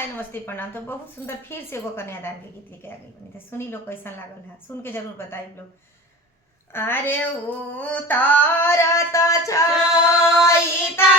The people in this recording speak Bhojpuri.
हाय नमस्ते प्रणाम। तो बहुत सुंदर फिर से एगो कन्यादान के गीत लेके आ गई बनी। तो सुनी लोग कैसा लागल है, सुन के जरूर बताई लोग। अरे ओ तारा ता छाई ता